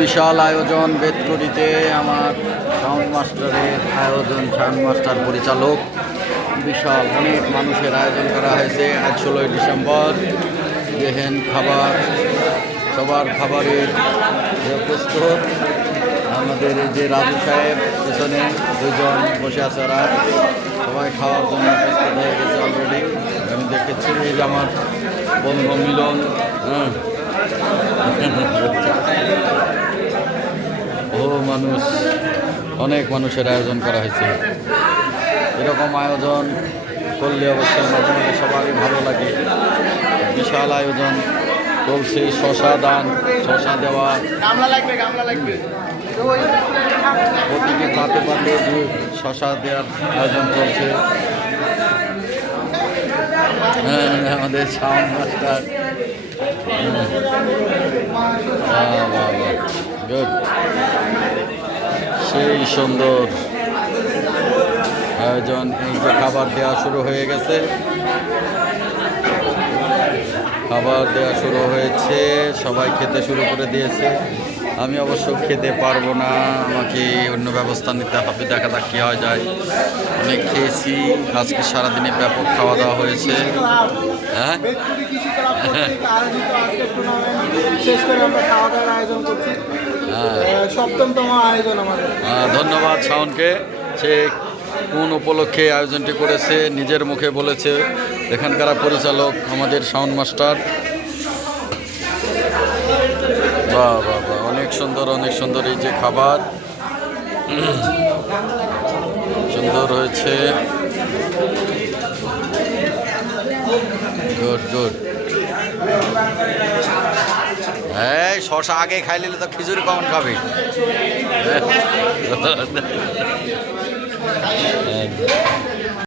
বিশাল আয়োজন বেদকরিতে আমার সাউন্ড মাস্টারের আয়োজন সাউন্ড মাস্টার পরিচালক। বিশাল, অনেক মানুষের আয়োজন করা হয়েছে আজ ষোলোই ডিসেম্বর। যেহেন খাবার, সবার খাবারের প্রস্তুত। আমাদের যে রাজু সাহেব, পেছনে দুজন বসে আছে ওরা। সবাই খাওয়ার জন্য প্রস্তুত হয়ে গেছে অলরেডি আমি দেখেছি যে আমার বন্ধু মিলন। হ্যাঁ। মানুষ অনেক মানুষের আয়োজন করা হয়েছে। এরকম আয়োজন করলে অবশ্যই মাঝে মাঝে সবারই ভালো লাগে। বিশাল আয়োজন চলছে শশা দান শশা দেওয়া। প্রতিটি পাতে পাতে যে শশা দেওয়ার আয়োজন চলছে। হ্যাঁ আমাদের সাউন্ড মাস্টার গুড সেই সুন্দর আয়োজন, এই যে খাবার দেওয়া শুরু হয়ে গেছে। খাবার দেওয়া শুরু হয়েছে, সবাই খেতে শুরু করে দিয়েছে। আমি অবশ্য খেতে পারব না, আমাকে অন্য ব্যবস্থা নিতে হবে, দেখা যাক কী হয় যায়। অনেক খেয়েছি, আজকে সারাদিনে ব্যাপক খাওয়া দাওয়া হয়েছে। হ্যাঁ? ধন্যবাদ শাওনকে। সে কোন উপলক্ষে আয়োজনটি করেছে, নিজের মুখে বলেছে। এখানকার পরিচালক আমাদের শাওন মাস্টার। বাহ বাহ বাহ, অনেক সুন্দর অনেক সুন্দর এই যে খাবার। সুন্দর হয়েছে। Good good. হ্যাঁ শশা আগে নিলে তো খিচুড়ি কখন খাবে? হ্যাঁ